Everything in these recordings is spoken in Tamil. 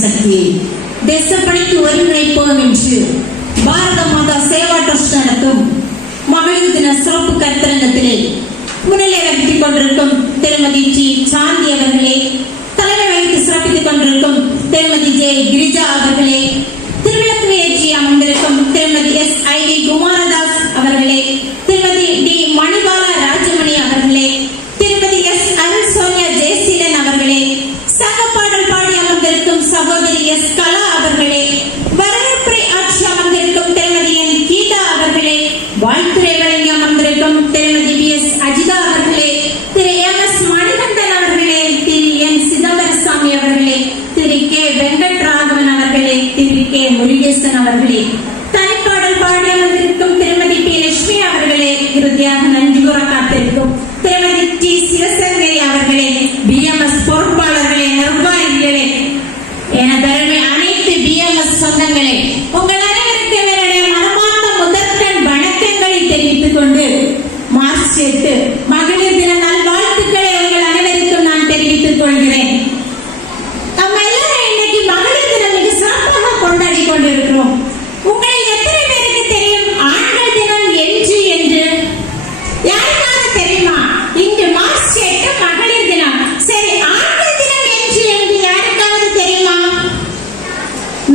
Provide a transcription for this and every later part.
சக்தியை தேசப்பணிக்கு ஒருங்கிணைப்போம் என்று பாரத மாதா சேவா ட்ரஸ்ட் நடத்தும் மகளிர் தின சிறப்பு கருத்தரங்கத்திலே முன்னிலை வகித்துக் கொண்டிருக்கும் திருமதி ஜி சாந்தி அவர்களே, தலைமை வகித்து சிறப்பித்துக் கொண்டிருக்கும் திருமதி ஜே கிரிஜா அவர்களே, திருவிளக்கு ஏற்றி அமர்ந்திருக்கும் திருமதி எஸ் ஐ டி குமாரதாஸ் அவர்களே, திருமதி டி மணிபாலா ராஜமணி அவர்களே, திருமதி எஸ் அருள் சோனியா ஜெயசீலன் அவர்களே, சக பாடல் பாடி அமர்ந்திருக்கும் சகோதரி எஸ் கலா அவர்களே, வரவேற்புரை ஆட்சி அமர்ந்திருக்கும் திருமதி என் கீதா அவர்களே, வாழ்த்துறை வழங்கி அமர்ந்திருக்கும் திருமதி பி எஸ் அஜிதா அவர்களே, திரு எம் எஸ் மணிகண்டன் அவர்களே, திரு என் சிதம்பரசாமி அவர்களே, திரு கே வெங்கட்ராகவன் அவர்களே, திரு கே முருகேசன் அவர்களே, தனிப்பாடல் பாடி அமர்ந்திருக்கும் திருமதி பி லட்சுமி அவர்களே, இறுதியாக நன்றி கூற காத்திருக்கும் திருமதி டி சிவசங்கரி அவர்களே, பிஎம்எஸ் பொறுப்பாளர்களே, நிர்வாகிகளே, எனதருமை அனைத்து பிஎம்எஸ் சொந்தங்களே, உங்கள் அனைவருக்கு என்னுடைய மனமார்ந்த முதற்கண் வணக்கங்களை தெரிவித்துக் கொண்டு மார்ச் 8 மகளிர் தின நல்வாழ்த்துக்களை உங்கள் அனைவருக்கும் நான் தெரிவித்துக் கொள்கிறேன். நம்ம எல்லாரும் இன்னைக்கு மகளிர் தினம் மிக சிறப்பாக கொண்டாடி கொண்டிருக்கிறோம். உங்களில் எத்தனை பேருக்கு தெரியும் ஆண்கள் தினம் என்று? யாருக்காவது தெரியுமா? இன்று மார்ச் 8 மகளிர் தினம். சரி, ஆண்கள் தினம் என்று யாருக்காவது தெரியுமா?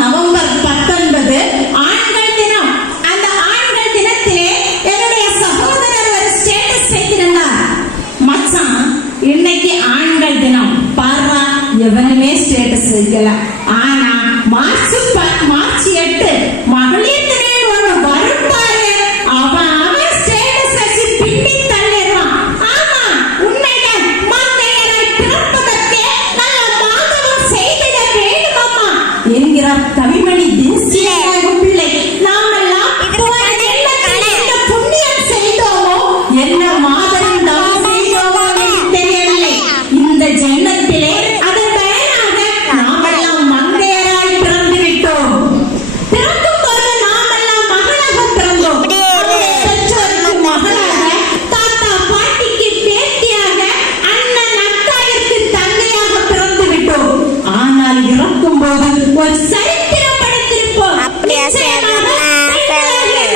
நவம்பர் 19 ஆண்கள் தினம். அந்த ஆண்கள் தினத்திலே என்னுடைய சகோதரர் ஒரு ஸ்டேட்டஸ் வைத்திருந்தார். மச்சான், இன்னைக்கு ஆண்கள் தினம் பார்வா, எவனுமே ஸ்டேட்டஸ் வைக்கல. ஆனா மார்ச் 8 மகளிர் தினம் ஒண்ணு வரும் பாரு, அவன் ஸ்டேட்டஸ் வச்சு பின்னி தள்ளிடுவான். ஆமா, உண்மைதான். மங்கையராய் பிறப்பதற்கே நல்ல மாதவம் செய்திட வேண்டுமாமா என்கிறார் கவிமணி தேசியநாயகம் பிள்ளை. நாமெல்லாம் புண்ணியம் செய்தோமோ, என்ன மாதம் தவம் செய்தோமோ தெரியவில்லை. இந்த ஜென்மத்திலே அதன் பயனாக நாமெல்லாம் மங்கையராய் பிறந்து விட்டோம். பிறக்கும் போது நாமெல்லாம் மகளாக பிறந்தோம். பெற்றோருக்கு மகளாக, தாத்தா பாட்டிக்கு பேத்தியாக, அண்ணன் அக்காவிற்கு தங்கையாக பிறந்து விட்டோம். ஆனால் இறக்கும் போது ஒரு சரித்திரம் படைத்திருப்போம்.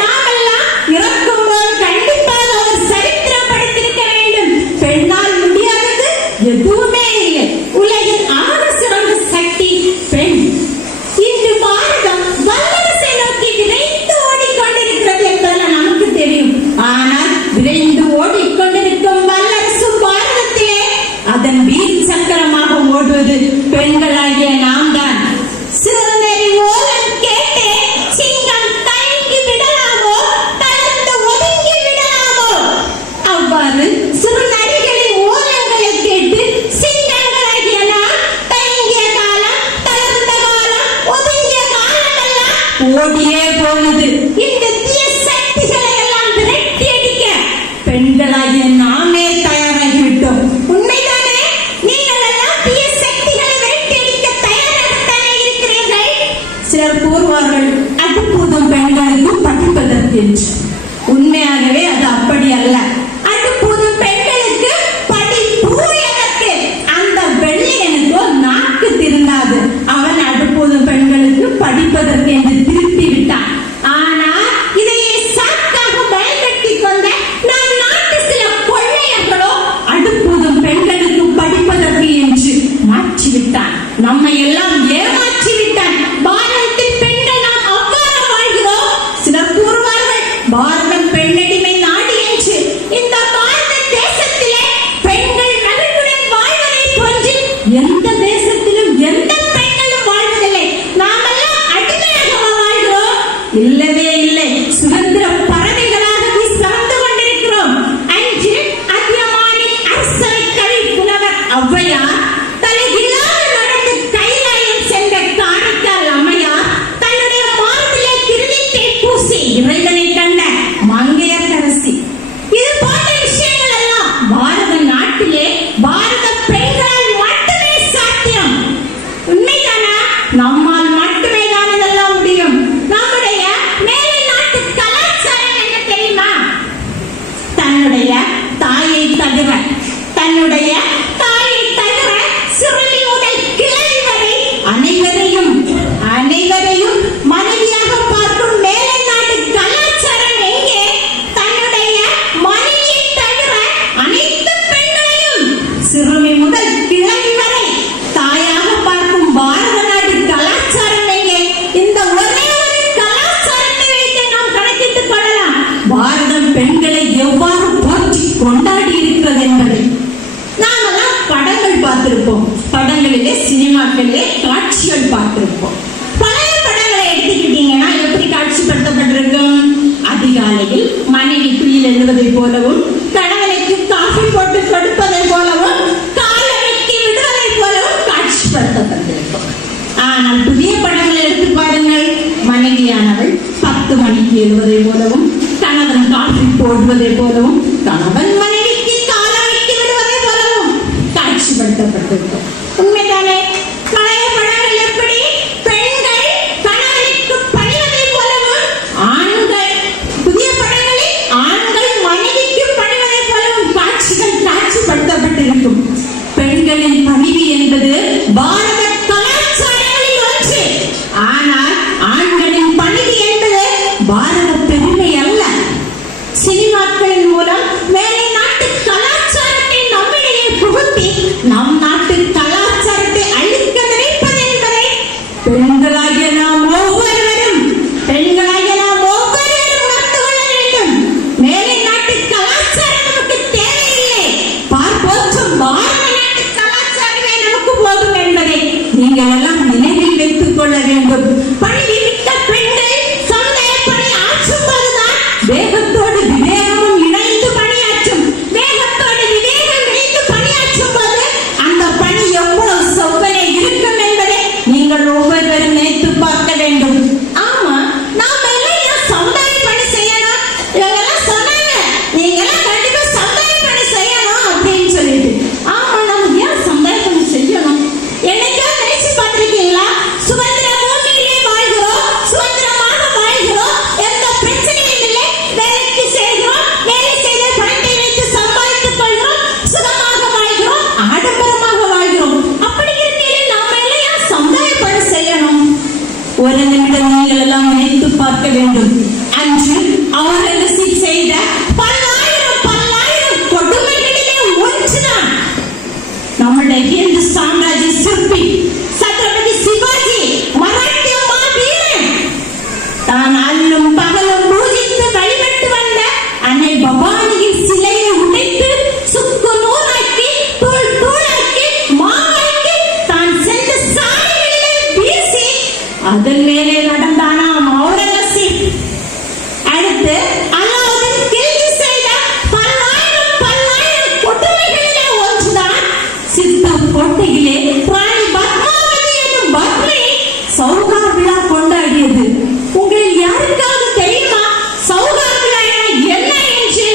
நாமெல்லாம் இறக்கும் போது கண்டிப்பாக ஒரு சரித்திரம் படைத்திருக்க வேண்டும். பெண்ணால் முடியாதது எதுவுமே இல்லை. உலகின் ஆக சிறந்த சக்தி பெண். இன்று பாரதம் வல்லரசை நோக்கி விரைந்து ஓடிக்கொண்டிருக்கிறது என்பது நமக்கு தெரியும். ஆனால் விரைந்து ஓடிக்கொண்டிருக்கும் வல்லரசு பாரதத்திலே அதன் வீர் சக்கரமாக ஓடுவது பெண்களாகிய நாம் தான். சிறுநெறி ஓலம் கேட்டு சிங்கம் தயங்கி விடலாமோ, தளர்ந்து ஒதுங்கி விடலாமோ? அவ்வாறு சிறுநரிகளின் ஓலங்களை கேட்டு சிங்கங்களாகிய நாம் தயங்கிய காலம், தளர்ந்த காலம், ஒதுங்கிய காலமெல்லாம் ஓடியே போனது. இந்த தீய சக்திகளை எல்லாம் விரட்டி அடிக்க பெண்களாகிய நாமே தயாராகிவிட்டோம். உண்மைதானே? நீங்கள் எல்லாம் தீய சக்திகளை விரட்டி அடிக்க தயாராகத்தானே இருக்கிறீர்கள்? சிலர் கூறுவார்கள், அடுப்பூதும் பெண்களுக்கு படிப்பதற்கு என்று. உண்மையாகவே அது அப்படி அல்ல. அடுப்பூதும் பெண்களுக்கு படிப்பு எதற்கு? அந்த வெள்ளையனுக்கோ நாக்கு திருந்தாது. அவன் அடுப்பூதும் பெண்களுக்கு படிப்பதற்கு என்று திருப்பி விட்டான். ஆனால் இதையே சாக்காக பயன்படுத்திக் கொண்ட நம் நாட்டு சில கொள்ளையர்களோ அடுப்பூதும் பெண்களுக்கு படிப்பதற்கு என்று மாற்றிவிட்டான். நம்மை எல்லாம் ஏமாற்றி விட்டான். பாரதத்தின் பெண்கள் நாம் அவ்வாறு வாழ்கிறோம். சிலர் கூறுவார்கள், பாரதம் பெண்ணடிமை நாடு என்று. இந்த பாரத தேசத்திலே பெண்கள் நலனுடன் வாழ்வதை போன்று எந்த தேசத்திலும் எந்த பெண்களும் வாழ்வதில்லை. நாமெல்லாம் அடிமையாக வாழ்கிறோம்? இல்லவே இல்லை. சுதந்திர பறவைகளாக பறந்து கொண்டிருக்கிறோம். அன்று அதியமானின் அரசவை கவி புலவர் ஔவையார் தலைகீழாக நடந்து கைலாயம் சென்ற காரைக்கால் அம்மையார் தன்னுடைய மார்பிலே திருநீற்றை பூசி இறைவனை கண்ட மங்கையர்க்கரசி. இது போன்ற விஷயங்கள் எல்லாம் பாரத நாட்டிலே பாரத பெண்களால் மட்டுமே சாத்தியம். உண்மைதானா? நம்மால் மட்டுமே தான் இதெல்லாம் முடியும். நம்முடைய மேலை நாட்டு கலாச்சாரம் என்ன தெரியுமா? தன்னுடைய தாயை தவிர சிறுமி முதல் கிளை வரை அனைவரும் அனைவரையும் மனைவியாக பார்க்கும் மேலை நாட்டு கலாச்சாரம் எங்கே தன்னுடைய மனைவியை தவிர அனைத்து பெண்களையும் சிறுமி முதல் கிழவி வரை தாயாக பார்க்கும் பாரத நாட்டு கலாச்சாரம் எங்கே? இந்த ஒரே ஒரு கலாச்சாரத்தை வைத்து நாம் கணக்கிட்டுக் கொள்ளலாம் பாரதம் பெண்களை எவ்வாறு போற்றி கொண்டாடி இருக்கிறது என்பதை. நாமெல்லாம் படங்கள் பார்த்திருப்போம், படங்களிலே சினிமாக்களிலே காட்சிகள் பார்த்திருப்போம். பழைய படங்களை எடுத்துக்கிட்டீங்கன்னா எப்படி காட்சிப்படுத்தப்பட்டிருக்கும்? அதிகாலையில் மனைவி குளியல் எழுவதை போலவும், கணவனுக்கு காஃபி போட்டு கொடுப்பதை போலவும், காலமைக்கு விடுவதை போலவும் காட்சிப்படுத்தப்பட்டிருக்கும். ஆனால் புதிய படங்களை எடுத்து பாருங்கள், மனைவியானவள் 10 மணிக்கு எழுவதை போலவும், கணவன் காஃபி போடுவதை போலவும், கணவன் மனைவிக்கு காலமைக்கு விடுவதை போலவும் காட்சிப்படுத்தப்பட்டிருக்கும். உண்மைதானே? பழைய படங்கள் எப்படி பெண்கள் கணவனுக்கு பணிவதை போலவும், ஆண்கள் புதிய படங்களில் ஆண்கள் மனைவிக்கு பணிவதை போலவும் காட்சிப்படுத்தப்பட்டிருக்கும். பெண்களின் பணிவு என்பது பாரத கலாச்சாரங்களில் ஒன்று. ஆனால் ஆண்களின் பணிவு என்பது பாரத பெருமை அல்ல. சினிமாக்களின் மூலம் மேலை நாட்டு கலாச்சாரத்தை நம்மிடையே புகுத்தி நம் நாட்டு கலாச்சாரத்தை அழிக்க நினைப்பது என்பதை பெண்களாகிய நாம் ஒவ்வொருவரும் உணர்ந்து கொள்ள வேண்டும். மேலை நாட்டு கலாச்சாரம் நமக்கு தேவையில்லை, பார்ப்போற்றும் பாரத நாட்டு கலாச்சாரமே நமக்கு போதும் என்பதை நீங்கள் எல்லாம் நினைவில் வைத்துக் கொள்ள வேண்டும். பணிவு மிக்க பெண்கள் சமுதாய பணி ஆற்றும் போதுதான் வேகத்தோடு விவேகமும் இணைந்து பணியாற்றும். வேகத்தோடு விவேகம் இணைந்து பணியாற்றும் போது அந்த பணி எவ்வளவு செவ்வனே இருக்கும் என்பதை நீங்கள் ஒவ்வொருவரும் நினைத்து பார்க்க வேண்டும். ஆமா, நாம எல்லாம் சமுதாய பணி செய்யணும். இவங்கெல்லாம் சொன்னாங்க, நீங்க எல்லாம் கண்டிப்பா சமுதாய பணி செய்யணும் அப்படின்னு சொல்லிட்டு. ஆமா, நம்ம ஏன் சமுதாய பணி செய்யணும்? என்னைக்கா நினைச்சு பார்த்திருக்கீங்களா? சுதந்திர பூமியிலே வாழ்கிறோம், சுதந்திரமாக வாழ்கிறோம், எந்த பிரச்சனையும் இல்லை, வேலைக்கு செய்கிறோம், வேலை செய்த பணத்தை வைத்து சம்பாதித்துக் கொள்கிறோம், சுகமாக வாழ்கிறோம், ஆடம்பரமாக வாழ்கிறோம். அப்படி இருக்கையில் நாம எல்லாம் சமுதாய பணி செய்யணும். ஒரு நிமிடம் நீங்கள் எல்லாம் நினைத்து பார்க்க வேண்டும். அன்று அவர்களுக்கு செய்த பல்லாயிரம் கொடுமைகளிலே ஒன்றுதான் நம்முடைய இந்து சாம்ராஜ்ய சிற்பி சத்ரபதி சிவாஜி, மராட்டிய மாவீரன். தான் அல்லும் பகலும் பூஜித்து வழிபட்டு வந்த அன்னை பவானியின் சிலையை உடைத்து சுக்கு நூறாக்கி தூளாக்கி மாவாக்கி தான் சென்ற சாலைகளிலே வீசி அதன் மேலே நடந்தானாம் அவுரங்கசீப். அடுத்து அலாவுதீன் கில்ஜி செய்த பல்லாயிரம் கொடுமைகளிலே ஒன்றுதான் சித்தூர் கோட்டையிலே ராணி பத்மாவதி என்னும் பத்மினி சௌகார் விழா கொண்டாடியது. உங்களில் யாருக்காவது தெரியுமா சௌகார் விழா என்ன என்று?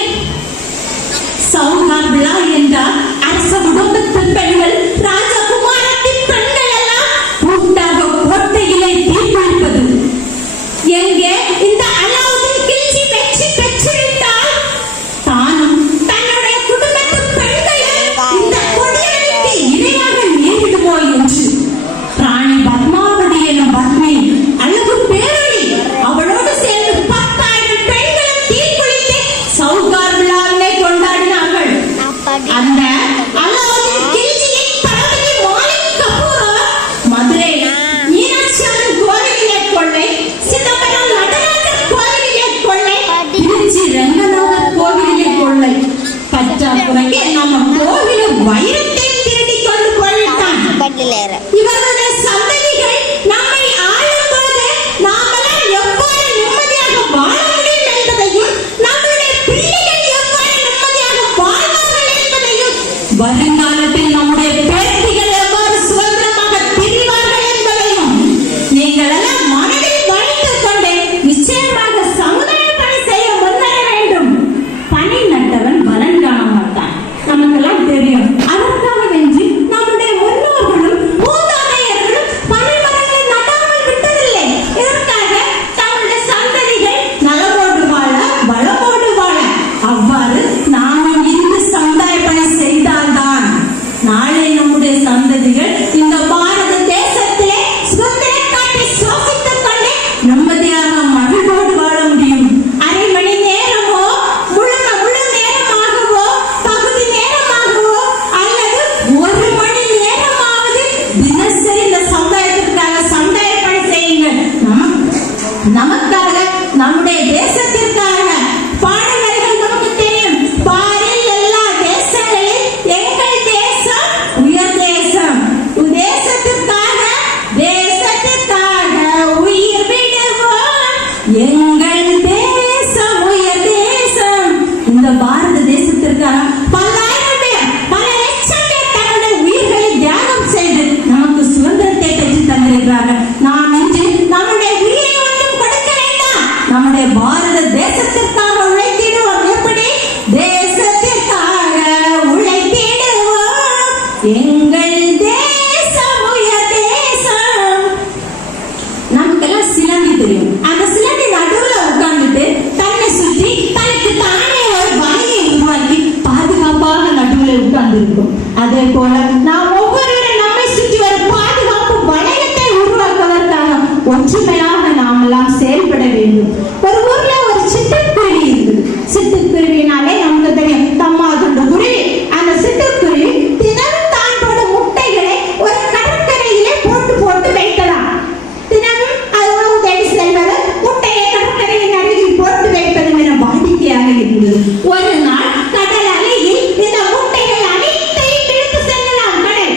சௌகார் விழா என்றால் அரச குடும்பத்து பெண்கள், ராஜகுமாரத்தி பெண்கள் எல்லாம் கூட்டாக கோட்டையிலே தீக்குளிப்பது. எங்கே இந்த அலாவுதீன் கில்ஜி வெற்றி சொல்லுகிறாங்க, நாம் இன்று நம்முடைய உயிரை ஒன்றும் கொடுக்க வேண்டாம், நம்முடைய பாரத தேசத்திற்காக உழைத்திடுவோம். எப்படி தேசத்திற்காக உழைத்திடுவோம், எங்கள் தேசம் உயர் தேசம். நமக்கெல்லாம் சிலந்தி தெரியும். அந்த சிலந்தி நடுவுல உட்கார்ந்துட்டு தன்னை சுற்றி தனக்கு தானே ஒரு வலையை உருவாக்கி பாதுகாப்பாக நடுவுல உட்கார்ந்து இருக்கும். அதே போல நாம் ஒவ்வொருவரும் நம்மை சுற்றி ஒரு பாதுகாப்பு வளையத்தை உருவாக்குவதற்காக ஒற்றுமையாக நாம் எல்லாம் செயல்பட வேண்டும். ஒரு ஊர்ல ஒரு சிட்டுக்குருவி இருக்குது. சிட்டுக்குருவினாலே நமக்கு தெரியும், தம்மாதுண்டு குருவி. அந்த சிட்டுக்குருவி தினமும் தான் போடும் முட்டைகளை ஒரு கடற்கரையிலே போட்டு போட்டு வைக்கலாம். தினமும் அது உணவு தேடி செல்வது, முட்டையை கடற்கரையின் அருகில் போட்டு வைப்பது என வாடிக்கையாக இருந்தது. ஒரு நாள் கடல் அலையில் இந்த முட்டைகள் அனைத்தையும் எடுத்து செல்லலாம் கடல்.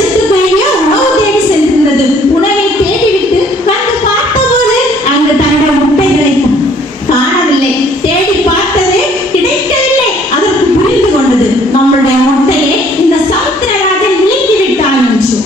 சிட்டுக்குருவியோ உணவு தேடி சென்றிருந்தது. உணவை தேடிவிட்டு வந்து பார்த்தபோது அங்கு தன்னுடைய முட்டைகளை காணவில்லை. தேடி பார்த்தது, கிடைக்கவில்லை. அதற்கு புரிந்து கொண்டது, நம்மளுடைய முட்டையை இந்த சமுத்திரராஜன் நீங்கி விட்டான் என்று.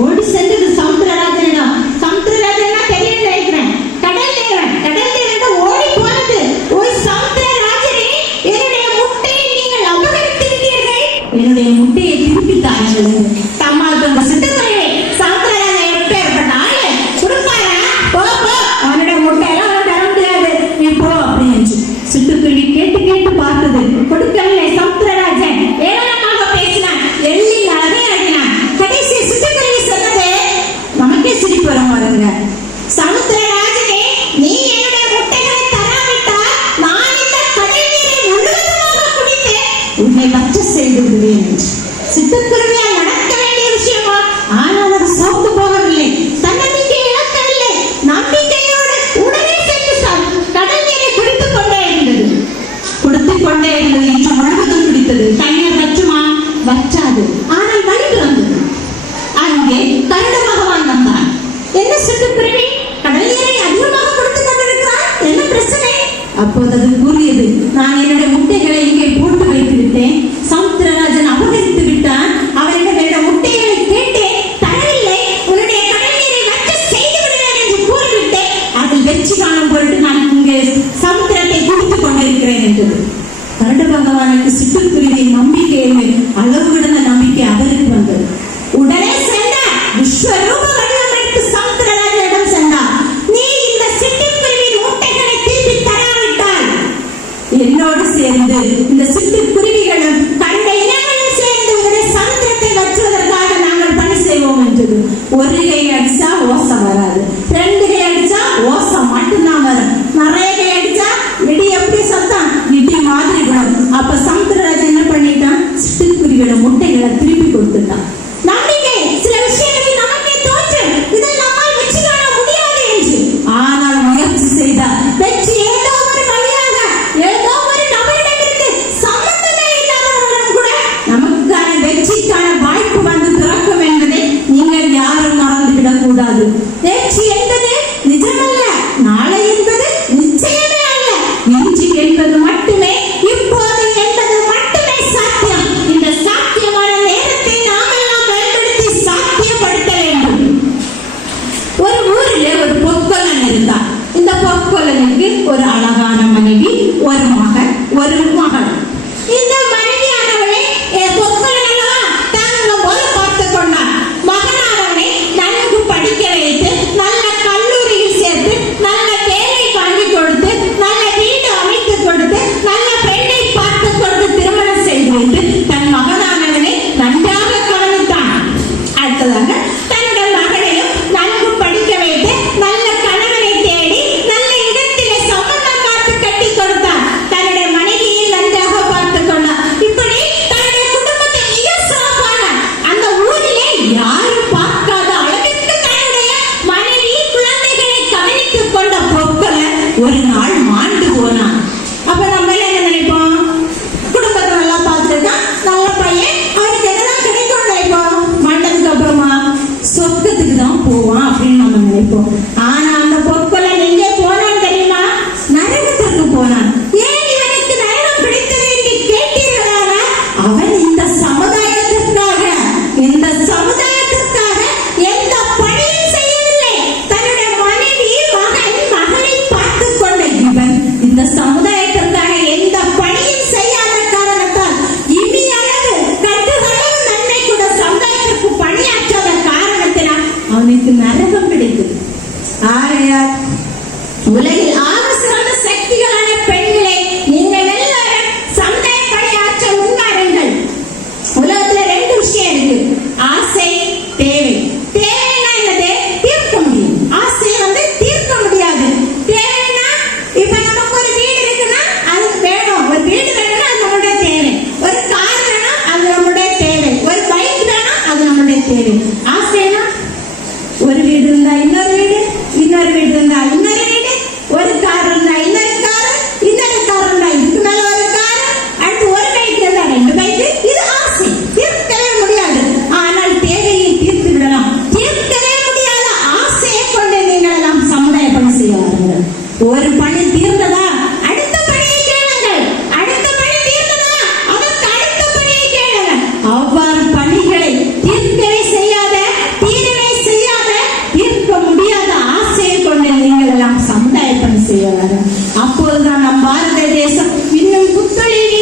ஓடி சென்றது சமுத்திரராஜனிடம். சமுத்திரராஜன் தெரியும் நினைக்கிறேன், கடல் தேவன். கடல் தேவன் ஓடி போனது, ஓய் சமுத்திரராஜனே, என்னுடைய முட்டையை நீங்கள் அபகரித்து விட்டீர்கள், என்னுடைய முட்டையை திருப்பி தாருங்கள். தம்மால் தந்த சிட்டுக்குருவி, சமுத்திரராஜன் எப்பேற்பட்ட ஆளு, கொடுப்பாரா? போ போ, அவனுடைய முட்டையெல்லாம் அவன் தர முடியாது, நீ போ அப்படின்னு. சிட்டுக்குருவி கேட்டு கேட்டு பார்த்தது, கொடுக்கவில்லை. சமுத்திரராஜன் ஏளனமாக பேசினான், எள்ளி அழகே அடினான். கடைசி சிட்டுக்குருவி சொன்னது நமக்கே சிரிப்பு வரும் பாருங்க. சமுத்திரராஜனே, நீ என்னுடைய முட்டைகளை தராவிட்டால் நான் இந்த கடல் நீரை முழுவதுமாக குடித்து உன்னை வற்ற செய்து விடுவேன் என்று. சிட்டுக்குருவியால் நடக்க வேண்டிய விஷயமா? ஆனால் அது சோர்ந்து போகவில்லை, தன்னம்பிக்கை இழக்கவில்லை. நம்பிக்கையோடு உடனே சென்று கடல் நீரை குடித்துக் கொண்டே இருந்தது. குடித்துக் கொண்டே இருந்தது. இன்று முழுவதும் குடித்தது. தண்ணீர் வற்றுமா? வற்றாது. ஆனால் வழி திறந்தது. அங்கே கருட பகவான் வந்தான். என்ன சிட்டுக்குருவி, கடல் நீரை அதிகமாக கொடுத்துக் கொண்டிருக்கிறார், என்ன பிரச்சனை? அப்போது அது கூறியது, நான் என்னுடைய முட்டைகளை இங்கே போட்டு வைத்து விட்டேன். சமுத்திரராஜன் அபகரித்து விட்டான். அவரிடம் என்னுடைய முட்டைகளை கேட்டேன், தரவில்லை. உன்னுடைய கடல் நீரை வற்ற செய்து விடுவேன் என்று கூறிவிட்டேன். அதில் வெற்றி காணும் பொருட்டு நான் இங்கே சமுத்திரத்தை குடித்துக் கொண்டிருக்கிறேன் என்றது. கருட பகவானுக்கு சிட்டுக்குருவியின் நம்பிக்கையின் மேல் அளவு கடந்த நம்பிக்கை அவருக்கு வந்தது. உடனே சென்றார், விஸ்வரூப வடிவம் எடுத்து சமுத்திரராஜனிடம் சென்றார். நீ இந்த சிட்டுக்குருவியின் முட்டைகளை திருப்பி தராவிட்டால் என்னோடு சேர்ந்து இந்த சிட்டுக்குருவிகளும் கண்ட இனங்களும் சேர்ந்து உங்களுடைய சமுத்திரத்தை வற்றுவதற்காக நாங்கள் பணி செய்வோம் என்றது. ஒரு கை அடிச்சா ஓசை வராது, ரெண்டு கை அடிச்சா ஓசை மட்டும்தான் வரும். நிறைய கை அடிச்சா இடி எப்படி சத்தம், இடி மாதிரி விடும். அப்ப சமுத்திரராஜன் என்ன பண்ணிட்டான், சிட்டுக்குருவியோட முட்டைகளை திருப்பி கொடுத்துட்டான். நம்பிக்கை சில விஷயங்களில் நமக்கே தோற்றும், இதில் நம்மால் வெற்றி காண முடியாது என்று. ஆனால் முயற்சி செய்தார். வெற்றி ஏதோ ஒரு வழியாக, ஏதோ ஒரு நபரிடமிருந்து சம்பந்தமே இல்லாதவர்களும் கூட நமக்கான வெற்றிக்கான வாய்ப்பு வந்து திறக்கும் என்பதை நீங்கள் யாரும் மறந்துவிடக் கூடாது. வெற்றி என்பது நிஜமல்ல, நாளை என்பது நிச்சயமே அல்ல, இன்று என்பது மட்டுமே, இப்போது என்பது மட்டுமே சாத்தியம். இந்த சாத்தியமான நேரத்தை நாம் எல்லாம் பயன்படுத்தி சாத்தியப்படுத்த வேண்டும். ஒரு ஊரில் ஒரு பொற்கொல்லன் இருந்தார். இந்த பொற்கொல்லனுக்கு ஒரு அழகான மனைவி, ஒரு மகன், ஒரு மகள். இந்த மனைவியானவளை பொற்கொல்லன் அல்லவா தாங்கும் போது பார்த்துக் கொண்டார். மகனானவனை நன்கு படிக்க வைத்து நல்ல கல்லூரியில் சேர்த்து நல்ல வேலை வாங்கி கொடுத்து நல்ல வீடு அமைத்து கொடுத்து நல்ல பெண்ணை பார்த்து கொடுத்து திருமணம் செய்து வைத்து தன் மகனானவனை நன்றாக கவனித்தான். அடுத்ததாக தன்னுடைய மகனையும் நன்கு படிக்க வைத்து நல்ல கணவனை தேடி நல்ல இடத்திலே சம்பந்தம் பார்த்து கட்டி கொடுத்தார். தன்னுடைய மனைவியை நன்றாக பார்த்துக் கொண்டார். இப்படி தன்னுடைய குடும்பத்தை மிக சிறப்பான அந்த ஊரிலே யாரும் பார்க்காத அளவிற்கு தன்னுடைய மனைவி குழந்தைகளை கவனித்துக் கொண்ட பொற்கொல்லன் ஒரு நாள் மாண்டு போனான். அப்ப நம்ம என்ன நினைப்போம், குடும்பத்தை நல்லா பார்த்துருக்கான், நல்ல பையன், அவருக்கு என்னதான் கிடைக்கும் நினைப்போம். மாண்டதுக்கு அப்புறமா சொர்க்கத்துக்கு தான் போவான் அப்படின்னு நம்ம நினைப்போம். ஆனா அந்த பொற்கொல்லன் எங்கே போனான் தெரியுமா? நரகத்திற்கு போனான். ஏன் இவனுக்கு நரகம் பிடித்தது என்று கேட்டீர்களானா, அவன் இந்த சமுதாயத்திற்காக எந்த பணி பிடித்தது. ஆகையால் உலகில் ஆக சிறந்த சக்திகளான பெண்களே, நீங்கள் எல்லாரும் சந்தை பணியாற்ற முன்வாருங்கள். உலகத்துல ரெண்டு விஷயம் இருக்கு, ஆசை, தேவை. தேவைன்னா என்னது? தீர்க்க முடியும். ஆசையை தீர்க்க முடியாது. தேவைன்னா இப்ப நமக்கு ஒரு வீடு இருக்குன்னா அது வேணும். ஒரு வீடு வேணும்னா அது நம்மளுடைய தேவை. ஒரு கார் வேணும், அது நம்மளுடைய தேவை. ஒரு பைக் வேணும், அது நம்மளுடைய தேவை. ஆசைனா ஒரு வீடு இருந்தா இன்னொரு வீடு, இன்னொரு வீடு இருந்தா இன்னொரு வீடு, ஒரு கார் இருந்தா இன்னொரு கார், இன்னொரு கார் இருந்தா இதுக்கு மேல ஒரு கார், அடுத்து ஒரு பைக் இருந்தா ரெண்டு பைக். இது ஆசை, தீர்க்கவே முடியாது. ஆனால் தேவையை தீர்த்து விடலாம். தீர்க்கவே முடியாத ஆசையை கொண்டு நீங்கள் எல்லாம் சமுதாய பணி செய்ய வாருங்கள். ஒரு பணி தீர்ந்ததா அடுத்த பணியை கேளுங்கள். அடுத்த பணி தீர்ந்ததா அதற்கு அடுத்த பணியை கேளுங்கள். அவ்வாறு பணிகளை தீர்க்கவே செய்யாத, தீரவே செய்யாத, தீர்க்க முடியாத ஆசையை கொண்டு நீங்கள் எல்லாம் சமுதாய பணி செய்ய வாருங்கள். அப்போதுதான் நம் பாரத தேசம் இன்னும் புத்தொழில்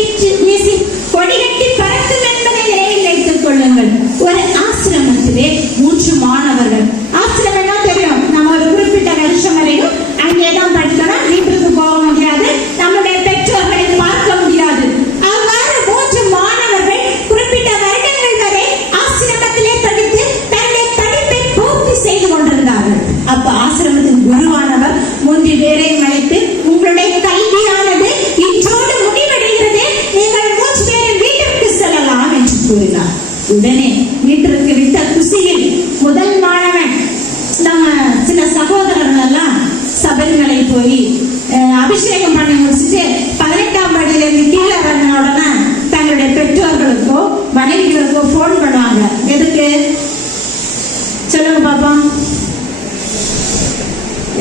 வீசி கொடிகட்டி பறக்கும் என்பதை நினைவில் வைத்துக் கொள்ளுங்கள். ஒரு ஆசிரமத்திலே 3 மாணவர்கள். ஆசிரமம்னா தெரியும், நம்ம ஒரு குறிப்பிட்ட வருஷம் வரையும் அங்கேதான் படிக்கணும். வீட்டுக்கு போக முடியாது, நம்முடைய பெற்றோர்களை பார்க்க முடியாது. அவ்வாறு 3 மாணவர்கள் குறிப்பிட்ட வருடங்கள் வரை ஆசிரமத்திலே படித்து தன்னுடைய படிப்பை பூர்த்தி செய்து கொண்டிருந்தார்கள். அப்ப ஆசிரமத்தின் குருவானவர் 3 பேரையும் அழைத்து, உங்களுடைய கல்வியானது இன்றோடு முடிவடைகிறது, நீங்கள் 3 பேரும் வீட்டிற்கு செல்லலாம் என்று கூறினார். உடனே வீட்டிற்கு விட்ட குசியில் முதல் மாணவன், நம்ம சில சகோதரர்கள் எல்லாம் சபரிமலை போய் அபிஷேகம் பண்ணி முடிச்சுட்டு 18ஆம் படியிலிருந்து கீழே இறங்கின உடனே தங்களுடைய பெற்றோர்களுக்கோ மனைவிகளுக்கோ போன் பண்ணுவாங்க. எதுக்கு சொல்லுங்க பாப்போம்?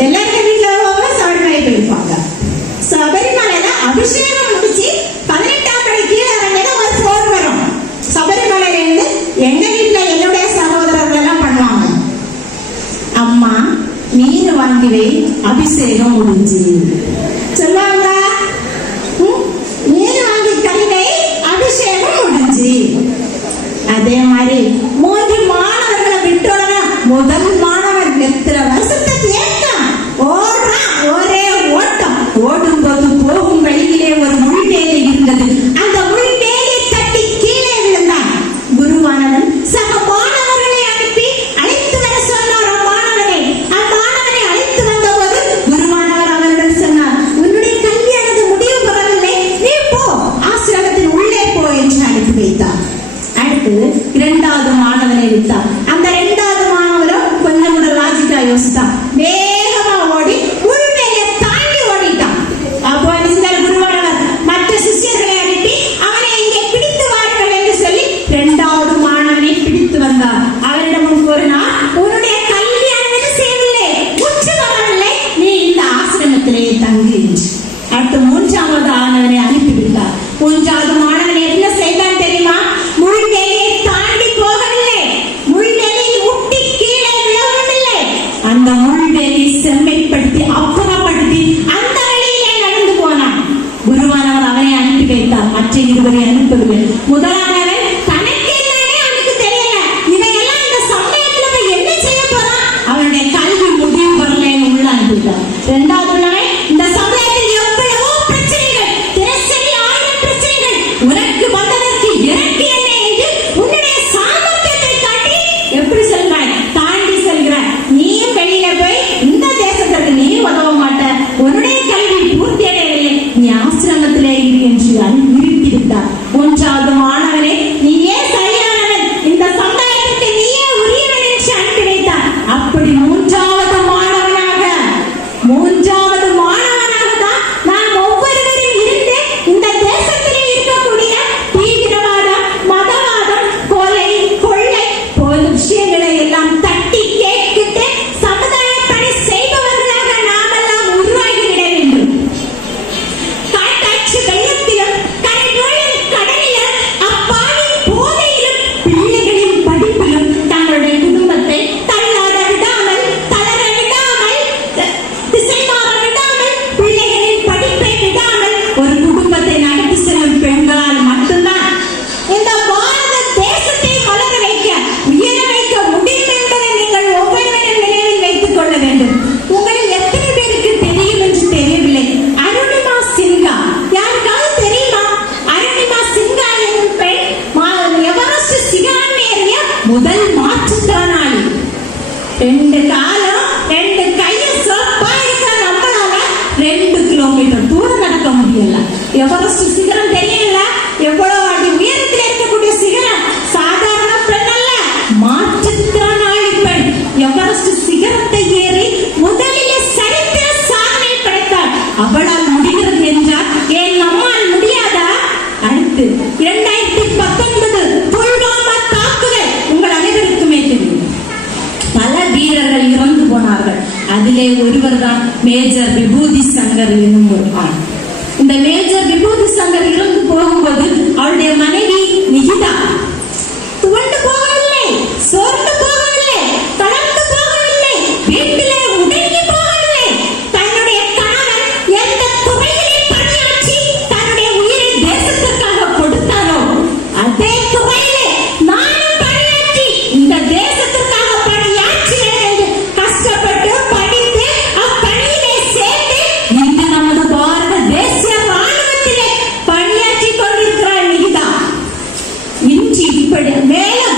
எல்லாருக்கும் வீட்டுல சபரிமலை போயிருப்பாங்க. சபரிமலையில அபிஷேகம் முடிச்சு 18ஆம் படி கீழே இறங்கினா ஒரு போன் வரும். சபரிமலையில இருந்து எங்க வீட்டுல என்னுடைய சகோதரர்கள் எல்லாம் பண்ணுவாங்க, அம்மா மீன் வாங்கி வை, அபிஷேகம் முடிஞ்சு சொல்லுவாங்க. மீன் வாங்கி கறிவை, அபிஷேகம் முடிஞ்சு. அதே மாதிரி 3 மாணவர்களை விட்டோட முதல் மாணவன் எத்தனை வருஷத்தை ஏற்றம் ஓடுறான், ஒரே ஓட்டம். ஓடும்போது போகும் வழியிலே ஒரு முள்வேலி இருந்தது. அந்த முள்வேலியை தட்டி கீழே விழுந்தான். குருவானவன் சக மாணவர்களை அனுப்பி அழைத்து வர சொன்னார். அம்மாணவனை அழைத்து வந்த போது குருவானவர் அவரிடம் சொன்னார், உன்னுடைய கல்வியானது முடிவு பெறவில்லை, நீ போ, ஆசிரமத்தின் உள்ளே போ என்று அனுப்பி வைத்தார். அடுத்து 2வது மாணவனை விட்டார். அந்த 2வது மாணவரும் கொஞ்சம் கூட லாஜிக்கா யோசித்தான். வேகமா ஓடி உள்வேலியை தாண்டி ஓடிட்டான். அப்போ இந்த குருவானவர் மற்ற சிஷ்யர்களை அனுப்பி அவனை இங்கே பிடித்து வாருங்கள் என்று சொல்லி 2வது மாணவனை பிடித்து வந்தார். அவரிடம் கூறினார், உன்னுடைய கல்வியானது செய்யவில்லை, முற்று வரவில்லை, நீ இந்த ஆசிரமத்திலேயே தங்கு என்று. அடுத்து 3வது மாணவனை அனுப்பிவிட்டார். 3வது மாணவன் என்ன செய்தான் தெரியுமா? முள்வேலியை தாண்டி போகவில்லை, முள்வேலியை முட்டி கீழே விழவில்லை. அந்த முள்வேலியை செம்மைப்படுத்தி அப்புறப்படுத்தி அந்த வழியிலே நடந்து போனான். குருவானவர் அவனை அனுப்பி வைத்தார். மற்ற 2 அனுப்பவில்லை. முதலானவன் தனக்கு என்னன்னே அவனுக்கு தெரியல. இவையெல்லாம் இந்த சமயத்துல போய் என்ன செய்ய போறான்? அவனுடைய கல்வி முடிவு வரலன்னு உள்ள அனுப்பிட்டார். 2வது இந்த சமயத்தில் எவ்வளவோ பிரச்சனைகள், தினசரி 1000 பிரச்சனைகள், உனக்கு வந்ததற்கு எனக்கு என்ன என்று உன்னுடைய சாமர்த்தியத்தை காட்டி எப்படி சொல்றாய், தாண்டி சொல்கிறாய். நீயும் வெளியில போய் இந்த தேசத்திற்கு நீ உதவ மாட்ட, உன்னுடைய கல்வி பூர்த்தி அடையவில்லை, நீ ஆசிரமத்திலே இரு என்று நிறுத்தி விட்டார். 3வது மாணவனே, நீயே சரியானவன், இந்த சமுதாயத்திற்கு நீயே உரியவன் என்று அனுப்பி வைத்தார். அப்படி 3வது மாணவனாக தான் நாம் ஒவ்வொருவரும் இருந்து இந்த தேசத்திலே இருக்கக்கூடிய தீவிரவாதம், மதவாதம், கொலை, கொள்ளை போன்ற விஷயங்களை எல்லாம் தட்டி கேட்கிட்டு சமுதாய பணி செய்பவர்களாக நாமெல்லாம் உருவாகிவிட வேண்டும். காட்டாட்சி வெள்ளத்திலும் 2 காலம் 2 கையும் சிறப்பா இருக்க நம்மளால 2 கிலோமீட்டர் தூரம் நடக்க முடியல. எவரெஸ்ட் சிகரம் தெரியல, எவ்வளவு அடி உயரத்தில் இருக்கக்கூடிய சிகரம். சாதாரண பெண் அல்ல, மாற்றுத்திறனாளி பெண் எவரெஸ்ட் சிகரத்தை ஏறி முதலிலே சரித்திர சாதனை படைத்தாள். அவளால் முடிகிறது என்றால் ஏன் நம்மால் முடியாதா? அடுத்து 2019 புல்வாமா தாக்குதல் உங்கள் அனைவருக்குமே தெரியும். பல வீரர்கள் இறந்து போனார்கள். அதிலே ஒருவர் தான் மேஜர் விபூதி சங்கர் என்னும் ஒரு ஆண். இந்த மேஜர் விபூதி சங்கர் இறந்து போகும்போது அவருடைய மனைவி நிகிதா துவண்டு போகவில்லை, சோர்ந்து போகவில்லை, தளர்ந்து போகவில்லை, வீட்டிலே முடங்கி போகவில்லை. தன்னுடைய கணவன் எந்த துறையிலே பணியாற்றி தன்னுடைய உயிரை தேசத்திற்காக கொடுத்தாரோ அதே துறையிலே நானும் பணியாற்றி இந்த தேசத்திற்காக பணியாற்றினேன் என்று கஷ்டப்பட்டு படித்து அப்பணியிலே சேர்ந்து இன்று நமது பாரத தேசிய ராணுவத்திலே பணியாற்றி கொண்டிருக்கிறார் நிகிதா. இன்று இப்படி மேலும்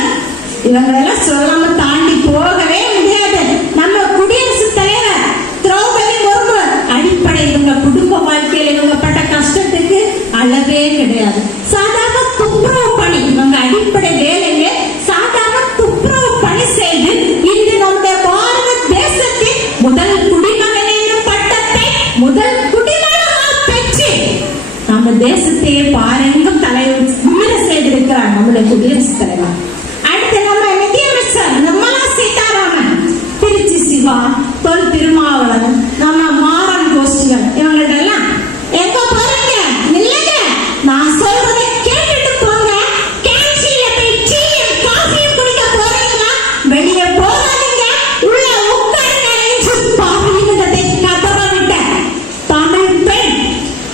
இவங்களெல்லாம் சொல்லாம தாண்டி போகவே முடியாது. நம்ம குடியரசுத் தலைவர் திரௌபதி முர்மு அடிப்படை இவங்க குடும்ப வாழ்க்கையில இவங்க பட்ட கஷ்டத்துக்கு அளவே கிடையாது. சாதாரண துப்புரவு பணி இவங்க அடிப்படை வேலையில சாதாரண துப்புரவு பணி செய்து இன்று நம்முடைய பாரத தேசத்தின் முதல் குடிமகன் என்னும் பட்டத்தை முதல் குடிமகனாக பெற்று நம்ம தேசத்தையே பாரெங்கும் தலைவர் செய்திருக்கிறார் நம்முடைய குடியரசுத் தலைவர். அடுத்து நம்ம நிதியமைச்சர் நிர்மலா சீதாராமன், திருச்சி சிவா, தொல் திருமாவளவன், நம்ம மாறன் கோஷ்டிகள் இவங்களெல்லாம் எங்க போறீங்க? இல்லங்க, நான் சொல்றதை கேட்டுட்டு போங்க. கேன்டீன்ல போய் டீயும் காஃபியும் குடிக்க போறீங்களா? வெளியே போகாதீங்க, உள்ள உட்காருங்க என்று பார்லிமெண்டத்தை கதறவிட்ட தமிழ் பெண்,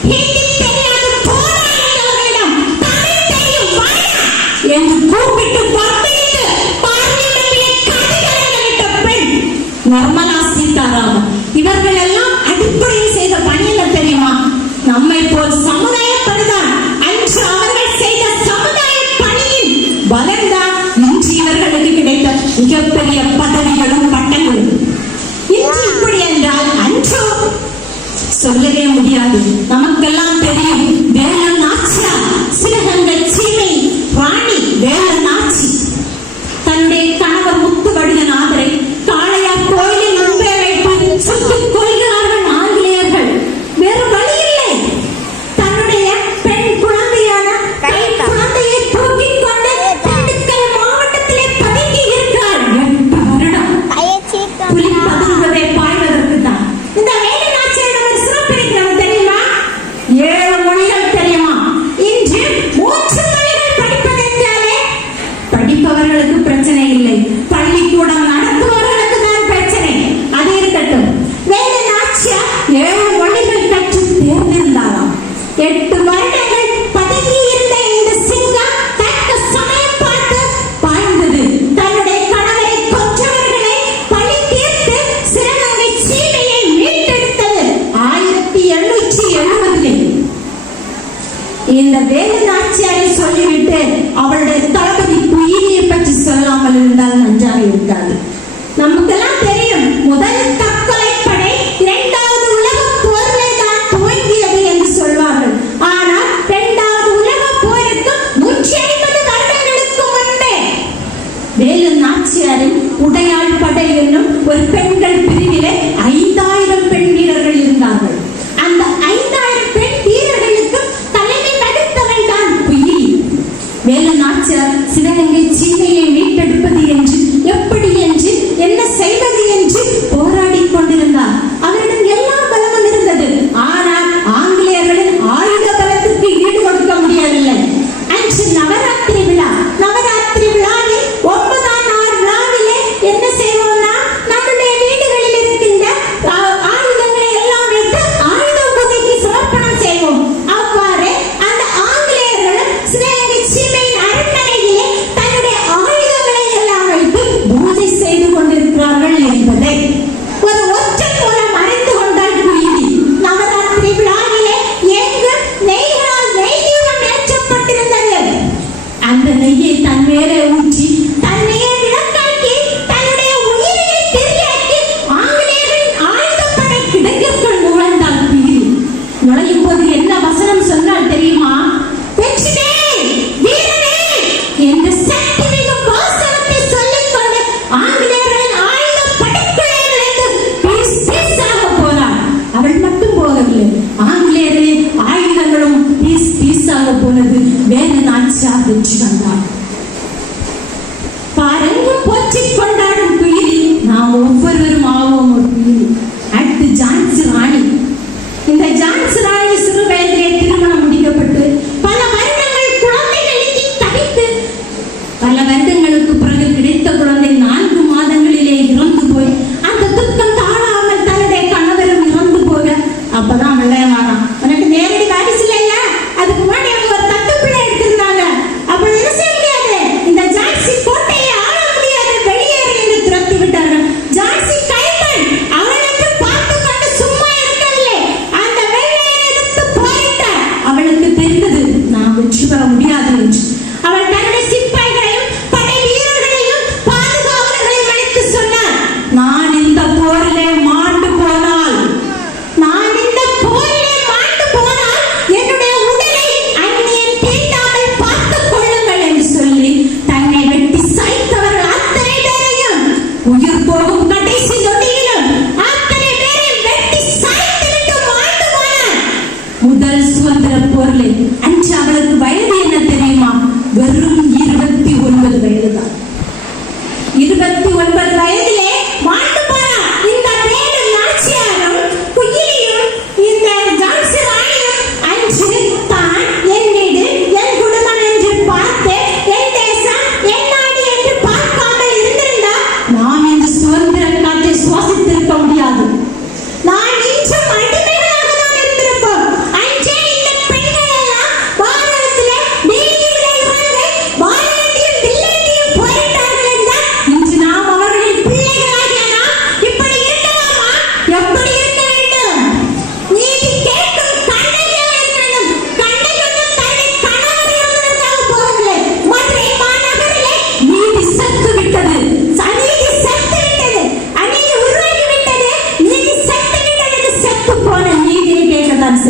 ஹிந்தி தெரியாத போராளிகளிடம் தமிழ் தெரியும் வாயா என்று கூப்பிட்டு பார்த்துவிட்டு பார்லிமெண்டை கதறவிட்ட பெண் நிர்மலா சீதாராமன். இவர்கள் எல்லாம் அடிப்படையில் செய்த பணி என்ன தெரியுமா? நம்மை போல் சமுதாய பணிதான். அன்று அவர்கள் செய்த சமுதாய பணியின் பலன்தான் இன்று இவர்களுக்கு கிடைத்த மிகப்பெரிய பதவிகளும் பட்டங்களும். இன்று இப்படி என்றால் அன்றோ சொல்லவே முடியாது. நமக்கெல்லாம் தெரியும் வேலு நாச்சியார், சிவகங்கை சீமை ராணி வேலு நாச்சி தன்னுடைய கணவர் முத்துவடிகநாதரை காளையார் கோயிலில் முன்பே வைத்து சுட்டுக் கொள்கிறார்கள் ஆங்கிலேயர்கள். வேறு வழி இல்லை. தன்னுடைய பெண் குழந்தையான கை குழந்தையை தூக்கிக் கொண்டு திண்டுக்கல் மாவட்டத்திலே பதுங்கி இருக்கிறார். 8 வருடம் புலி பதுங்குவதை பாய்வதற்கு தான். இந்த வேலு நாச்சியாரிடம் ஒரு சிறப்பு இருக்கிறது தெரியுமா? 7 மொழிகள் தெரியுமா? இன்று 3 மொழிகள் படிப்பதென்றாலே படிப்பவர்களுக்கு பிரச்சனை இல்லை, பள்ளிக்கூடம் நடத்துபவர்களுக்கு தான் பிரச்சனை. அது இருக்கட்டும். வேலு நாச்சியார் 7 மொழிகள் கற்று தேர்ந்திருந்தாராம். 8 வருடங்கள் பதுங்கி இருந்த இந்த சிங்கம் தக்க சமயம் பார்த்து பாய்ந்தது. தன்னுடைய கணவரை கொன்றவர்களை பழி தீர்த்து சிவகங்கை சீமையை மீட்டெடுத்தது 1870. இந்த வேலு நாச்சியாரை சொல்லிவிட்டு அவளுடைய தளபதி குயிலியை பற்றி சொல்லாமல் இருந்தால் நன்றாக இருக்காது. நமக்கெல்லாம் தெரியும் முதல் தற்கொலை படை 2வது உலக போரிலே தான் துவங்கியது என்று சொல்வார்கள். ஆனால் 2வது உலக போருக்கு 150 வருடங்களுக்கு முன்பே வேலு நாச்சியாரின் உடையாள் படை என்னும் ஒரு பெண்கள் பிரிவிலே 5000 பெண் வீரர்கள் இருந்தார்கள். அந்த 5000 பெண் வீரர்களுக்கு தலைமை வகித்தவள் தான் குயிலி. வேலு நாச்சியார் சிவகங்கை சீமையை மீட்டெடுப்பது என்று, எப்படி என்று, என்ன செய்வது என்று போராடி கொண்டிருந்தார். அவரிடம் எல்லா பலமும் இருந்தது. ஆனால் ஆங்கிலேயர்களின் ஆயுத பலத்திற்கு ஈடு கொடுக்க முடியவில்லை. அன்று நவராத்திரி விழா. நவராத்திரி விழாவில் 9ஆம் நாள் விழாவிலே என்ன செய்வோம்னா நம்முடைய வீடுகளில் இருக்கின்ற ஆயுதங்களை எல்லாம் வைத்து ஆயுத பூஜைக்கு சமர்ப்பணம் செய்வோம். அவ்வாறு அந்த ஆங்கிலேயர்களும் சிவகங்கை சீமையின் அரண்மனையிலே தன்னுடைய ஆயுதங்களை எல்லாம் வைத்து பூஜை செய்து கொண்டிருக்கிறார்கள் என்பதை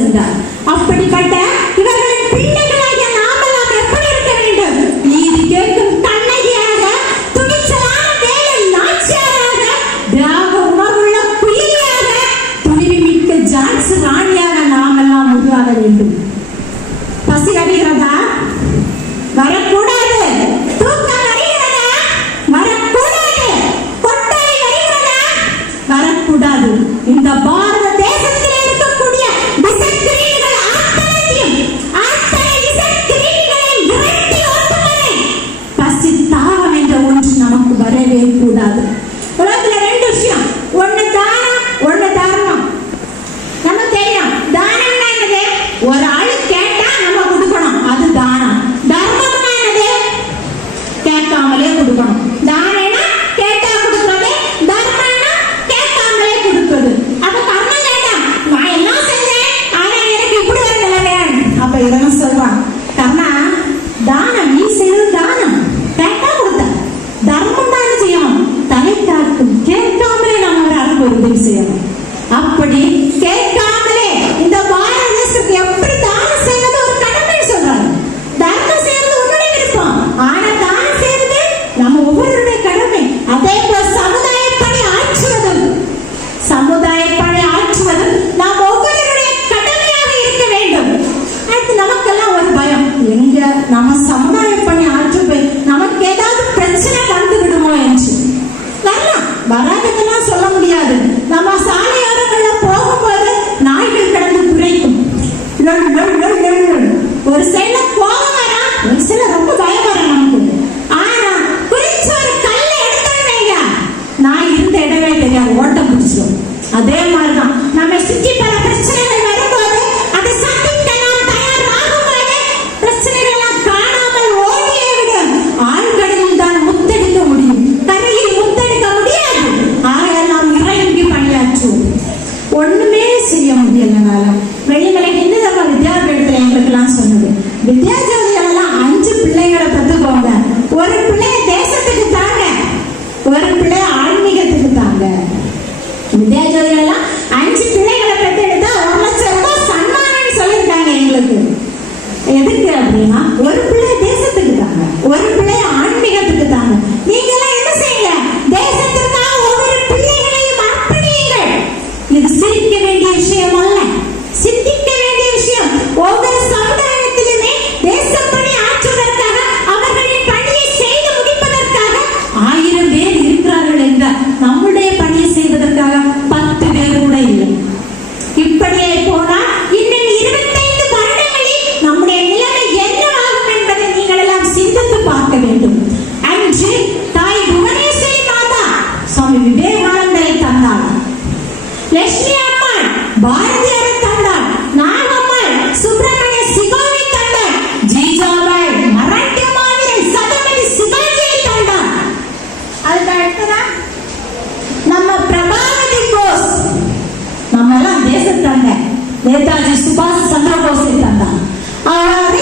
சென்றார். அப்படிப்பட்ட இவர்களின் பிள்ளைகளாகிய நாமெல்லாம் எப்படி இருக்க வேண்டும்? நீதி கேட்கும் கண்ணகியாக, துணிச்சலான வேலை நாச்சியாராக, தியாக உணர்வுள்ள குயிலியாக, துணிவு மிக்க ஜான்சி ராணியாக நாமெல்லாம் உருவாக வேண்டும். பசி அறிகிறதா? வரக்கூடாது. தூக்கம் வருகிறதா? வரக்கூடாது. கொட்டை வருகிறதா? வரக்கூடாது. இந்த பாரத தேசத்தில் இருக்கக்கூடிய விசக்கிரீடிகள் அத்தனை விசக்கிரீடிகளையும் விரட்டி ஓட்டுவதே பசி தாகம் என்ற ஒன்று நமக்கு வரவே கூடாது. உலகத்துல ரெண்டு விஷயம், ஒண்ணு தானம், ஒண்ணு தர்மம். நமக்கு தெரியும் தானம்னா என்னது? ஒரு ஆளு கேட்டா நம்ம கொடுக்கணும், அது தானம். தர்மம்னா என்னது? கேட்காமலே கொடுக்கணும். தானம்னா கேட்டா கொடுக்கிறது, தர்மம்னா கேட்காமலே கொடுக்கிறது. அப்ப கர்மம் வேண்டாம், நான் எல்லாம் செஞ்சேன் ஆனா எனக்கு இப்படி ஒரு நிலைமை. அப்ப இதெல்லாம் சொல்லுவான் கர்மா தானம், நீ செய்வது தானம், கேட்டா கொடுத்த. தர்மம் தான் என்ன செய்யணும்? தலை காக்கும், கேட்காமலே நம்ம ஒரு ஆளுக்கு ஒரு உதவி செய்யணும். அப்படி கேட்காமலே இந்த பாரத தேசத்துக்கு எப்படி தானம் செய்வது ஒரு கடமை சொல்றாங்க. தர்மம் செய்வது உன்னுடைய விருப்பம், ஆனா தானம் செய்வது நம்ம ஒவ்வொருடைய கடமை. அதே போல சமுதாயப்பணி ஆற்றுவதும் நாம் ஒவ்வொருடைய கடமையாக இருக்க வேண்டும். அடுத்து நமக்கெல்லாம் ஒரு பயம், எங்க நம்ம சமுதாய பணி ஆற்று நமக்கு ஏதாவது பிரச்சனை வந்து விடுமோ என்று. வரலாம், வராததெல்லாம் சொல்ல முடியாது. நம்ம சாலையோரங்கள்ல போகும்போது நாய்கள் கடந்து குறைக்கும். ஒரு சைடுல கோபம் வரா, ஒரு சில ரொம்ப பயம் வர நமக்கு. ஆனா குறிச்சு ஒரு கல்லை எடுத்தோம்னு நாய் இருந்த இடமே தெரியாது, ஓட்டம் பிடிச்சிடும். அதே மாதிரிதான் நம்ம சுற்றி பல பிரச்சனைகள் வரும்போது அதை சந்திக்க நாம் தயாராகும்போது பிரச்சனைகள் எல்லாம் காணாமல் ஓடியே விடும். ஆழ்கடலில் தான் முத்தெடுக்க முடியும், கரையில் முத்தெடுக்க முடியாது. ஆகையால் நாம் இறங்கி பணியாற்றுவோம். ஒண்ணுமே செய்ய முடியலனால வெளிமலை இந்து நம்ம வித்யாபீடத்துல எங்களுக்கு எல்லாம் சொன்னது, வித்யாஜோதிகள் எல்லாம் 5 பிள்ளைகளை பெற்றுக்கோங்க. ஒரு பிள்ளைய தேசத்துக்கு தாங்க, ஒரு பிள்ளைய ஆன்மீகத்துக்கு தாங்க. வித்யாஜோதிகள் எல்லாம் 5 பிள்ளைகளை பெற்றெடுத்தா 1 லட்சம் ரூபாய் சன்மானம் சொல்லியிருக்காங்க எங்களுக்கு. எதுக்கு அப்படின்னா ஒரு பிள்ளைய தேசத்துக்கு தாங்க, ஒரு பிள்ளைய ஆன்மீகத்துக்கு தாங்க. நீங்க எல்லாம் என்ன செய்யுங்க? தேசத்திற்காக ஒவ்வொரு பிள்ளைகளையும் அர்ப்பணியுங்கள். இது சிரிக்க வேண்டிய விஷயம் அல்ல, சிந்திக்க வேண்டிய விஷயம். ஒவ்வொரு சமுதாயத்திலுமே தேசப்பணி ஆற்றுவதற்காக, அவர்களின் பணியை செய்து முடிப்பதற்காக 1000 பேர் இருக்கிறார்கள் என்றால் நம்முடைய பணியை செய்வதற்காக 10 பேர் கூட இல்லை. இப்படியே போனால் இன்னும் 25 வருடங்களில் நம்முடைய நிலைமை என்னவாகும் என்பதை நீங்கள் எல்லாம் சிந்தித்து பார்க்க வேண்டும். அன்று தாய் புவனேஸ்வரி மாதா சுவாமி விவேகானந்தரை தந்தாள், லட்சுமி அம்மாள் பாரதியாரை தந்தாள், நாகம்மாள் சுப்பிரமணிய சிவாவை தந்தாள், ஜீஜாபாய் மராட்டிய மாவீரன் சத்ரபதி சிவாஜியை தந்தாள். அதுக்கு அடுத்ததா நம்ம பிரபாவதி கோஸ், நம்ம எல்லாம் தேசத்தாங்க நேதாஜி சுபாஷ் சந்திர போஸை தந்தார். அதாவது